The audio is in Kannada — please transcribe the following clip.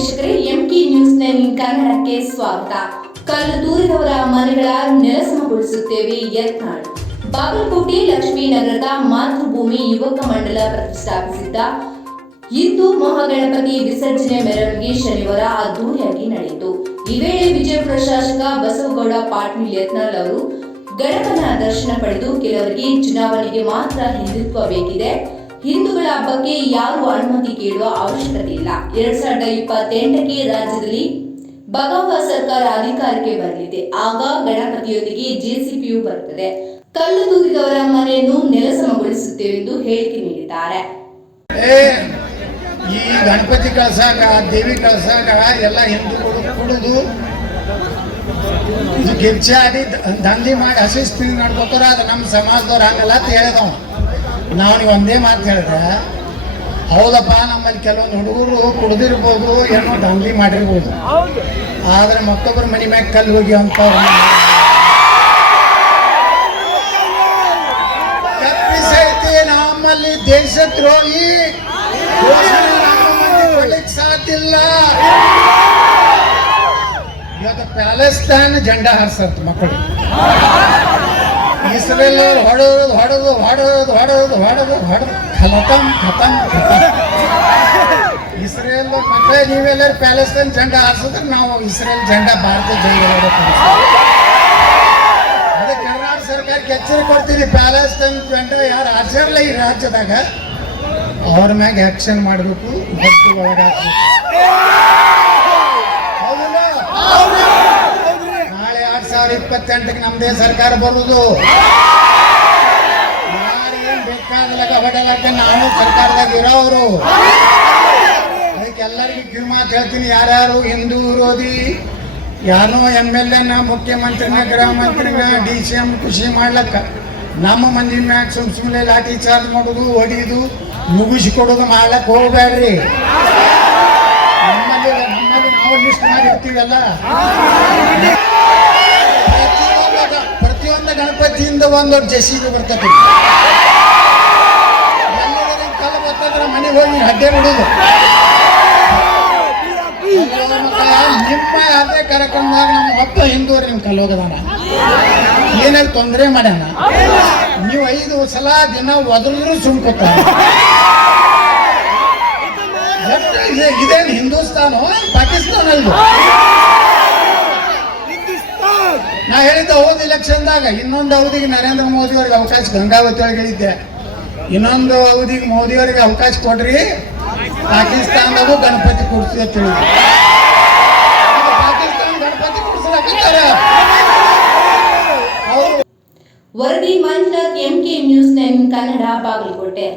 ವೀಕ್ಷಕರೇ, ಎಂಕೆ ನ್ಯೂಸ್ 9 ಕನ್ನಡಕ್ಕೆ ಸ್ವಾಗತ. ಕಲ್ಲು ತೂರಿದವರ ಮನೆಗಳ ನೆಲಸಮಗೊಳಿಸುತ್ತೇವೆ ಯತ್ನಾಳ್. ಬಾಗಲಕೋಟೆ ಲಕ್ಷ್ಮೀನಗರದ ಮಾತೃಭೂಮಿ ಯುವಕ ಮಂಡಲ ಪ್ರತಿಷ್ಠಾಪಿಸಿದ್ದ ಹಿಂದೂ ಮಹಾಗಣಪತಿ ವಿಸರ್ಜನೆ ಮೆರವಣಿಗೆ ಶನಿವಾರ ಅದ್ದೂರಿಯಾಗಿ ನಡೆಯಿತು. ಈ ವೇಳೆ ವಿಜಯಪುರ ಶಾಸಕ ಬಸವಗೌಡ ಪಾಟೀಲ್ ಯತ್ನಾಳ್ ಅವರು ಗಣಪನ ದರ್ಶನ ಪಡೆದು ಕೆಲವರಿಗೆ ಚುನಾವಣೆಗೆ ಮಾತ್ರ ಹಿಂದುತ್ವ ಬೇಕಿದೆ, ಹಿಂದೂಗಳ ಹಬ್ಬಕ್ಕೆ ಯಾರು ಅನುಮತಿ ಕೇಳುವ ಅವಶ್ಯಕತೆ ಇಲ್ಲ. 2028ಕ್ಕೆ ರಾಜ್ಯದಲ್ಲಿ ಬಗಾವ ಸರ್ಕಾರ ಅಧಿಕಾರಕ್ಕೆ ಬರಲಿದೆ. ಆಗ ಗಣಪತಿಯೊಂದಿಗೆ ಜೆಸಿಪಿಯು ಬರುತ್ತದೆ. ಕಲ್ಲು ತೂರಿದವರ ಮನೆಯನ್ನು ನೆಲಸಮಗೊಳಿಸುತ್ತೇವೆ ಎಂದು ಹೇಳಿಕೆ ನೀಡಿದ್ದಾರೆ. ಈ ಗಣಪತಿ ಕಳ್ಸಾಕ ದೇವಿ ಕಳ್ಸಾಕ ಎಲ್ಲ ಹಿಂದೂಗಳು ಕುಡಿದು ಗಿರ್ಚೆ ಆಡಿ ದಂಧೆ ಮಾಡಿ ಹಸಿಸ್ತೀವಿ ನಡ್ಕೋತಾರ. ಅದು ನಮ್ಮ ಸಮಾಜದವ್ರು ಹಂಗಲ್ಲ ಅಂತ ಹೇಳಿದವ್. ನಾವು ನೀವು ಒಂದೇ ಮಾತು ಹೇಳಿದ್ರೆ ಹೌದಪ್ಪ, ನಮ್ಮಲ್ಲಿ ಕೆಲವೊಂದು ಹುಡುಗರು ಕುಡ್ದಿರ್ಬೋದು, ಏನೋ ದಂಧೆ ಮಾಡಿರ್ಬೋದು, ಆದ್ರೆ ಮತ್ತೊಬ್ಬರ ಮನೆ ಮ್ಯಾಗ ಕಲ್ಲು ಹೋಗಿ ಅಂತ ತಪ್ಪಿಸೈತಿ. ನಮ್ಮಲ್ಲಿ ದೇಶದ್ರೋಹಿ ಸಾಧ್ಯ ಇಲ್ಲ. ಇವತ್ತು ಪ್ಯಾಲೆಸ್ತೈನ್ ಜೆಂಡಾ ಹಾರಿಸಂತ ಮಕ್ಕಳು, ಇಸ್ರೇಲ್ ಹೊಡೆದು ಹೊಡೆದು ಹೊಡೆದು ಹೊಡೆದು ಹೊಡೆದು ಹೊಡೆದು ಖತಮ್ ಖತಮ್ ಖತಮ್. ಇಸ್ರೇಲ್ ಮಕ್ಕಳೇ ನೀವೆಲ್ಲರೂ ಪ್ಯಾಲೆಸ್ತೈನ್ ಜೆಂಡಾ ಹಾರಿಸಿದ್ರೆ ನಾವು ಇಸ್ರೇಲ್ ಜೆಂಡಾ ಭಾರತ ಜೆಂಡಾ. ಅದಕ್ಕೆ ಕರ್ನಾಟಕ ಸರ್ಕಾರಕ್ಕೆ ಎಚ್ಚರಿಕೆ ಕೊಡ್ತೀನಿ, ಪ್ಯಾಲೆಸ್ತೈನ್ ಜೆಂಡಾ ಯಾರು ಹಾರಿಸಿರಲ್ಲ ಈ ರಾಜ್ಯದಾಗ ಅವ್ರ ಮ್ಯಾಗ ಆಕ್ಷನ್ ಮಾಡಬೇಕು, ಬದ್ದು ಒಳಗಾಕ್ಬೇಕು. ನಾಳೆ 2028ಕ್ಕೆ ನಮ್ದೇ ಸರ್ಕಾರ ಬರುವುದು. ಯಾರಿಗೇನು ಬೇಕಾದಲಾಗ ಹೊಡೆಯಲಾಗ ನಾವು ಸರ್ಕಾರದಾಗ ಇರೋರು. ಅದಕ್ಕೆ ಎಲ್ಲರಿಗೂ ಕಿವಿ ಮಾತು ಹೇಳ್ತೀನಿ, ಯಾರ್ಯಾರು ಹಿಂದೂ ವಿರೋಧಿ ಯಾರೋ MLA ಮುಖ್ಯಮಂತ್ರಿನ ಗೃಹ ಮಂತ್ರಿನ DCM ಖುಷಿ ಮಾಡ್ಲಕ್ಕ ನಮ್ಮ ಮಂದಿ ಮ್ಯಾಗ ಸುಮ್ಮನೆ ಲಾಠಿ ಚಾರ್ಜ್ ಮಾಡೋದು, ಹೊಡಿಯೋದು, ಮುಗಿಸಿಕೊಡೋದು ಮಾಡ್ಲಕ್ಕೆ ಹೋಗ್ಬೇಡ್ರಿ. ನಮ್ಮಲ್ಲಿ ನಾವು ಲಿಸ್ಟ್ ಮಾಡಿರ್ತೀವಲ್ಲ, ಪ್ರತಿಯೊಂದು ಗಣಪತಿಯಿಂದ ಒಂದೊಂದು ಜೆಸಿಬಿ ಬರ್ತದೆ. ಎಲ್ಲರೂ ಕಲ್ಲು ಬರ್ತದ್ರ ಮನೆಗೆ ಹೋಗಿ ಅಡ್ಡೆ ಬಿಡೋದು. ನಿಮ್ಮ ಅದೇ ಕಾರ್ಯಕ್ರಮದಾಗ ನಮ್ಮ ಒಬ್ಬ ಹಿಂದೂರು ನಿಮ್ಮ ಕಲ್ಲು ಹೋಗದಾನ, ಏನಾದ್ರು ತೊಂದರೆ ಮಾಡ್ಯಾನ, ನೀವು 5 ಸಲ ದಿನ ಒದರಿದ್ರು ಸುಮ್ಕೋತ. ಇದೇನು ಹಿಂದೂಸ್ತಾನ ಪಾಕಿಸ್ತಾನ ಅಲ್ದು? ನಾ ಹೇಳಿದ್ದೆ ಹೋದ ಎಲೆಕ್ಷನ್ದಾಗ ಇನ್ನೊಂದು ಅವಧಿಗೆ ನರೇಂದ್ರ ಮೋದಿ ಅವ್ರಿಗೆ ಅವಕಾಶ, ಗಂಗಾವತಿ ಒಳಗೆ ಹೇಳಿದ್ದೆ, ಇನ್ನೊಂದು ಅವಧಿಗೆ ಮೋದಿ ಅವರಿಗೆ ಅವಕಾಶ ಕೊಡ್ರಿ, ಪಾಕಿಸ್ತಾನದಾಗೂ ಗಣಪತಿ ಕೂರಿಸಿ ಅಂತ ಹೇಳಿದ್ದೆ. ಪಾಕಿಸ್ತಾನ ಗಣಪತಿ ಕೂರಿಸ್ಲಾಕತ್ತಾರ. ವರದಿ ಮಂಜುನಾಥ್, ಎಂಕೆ ನ್ಯೂಸ್ 9 ಕನ್ನಡ, ಬಾಗಲಕೋಟೆ.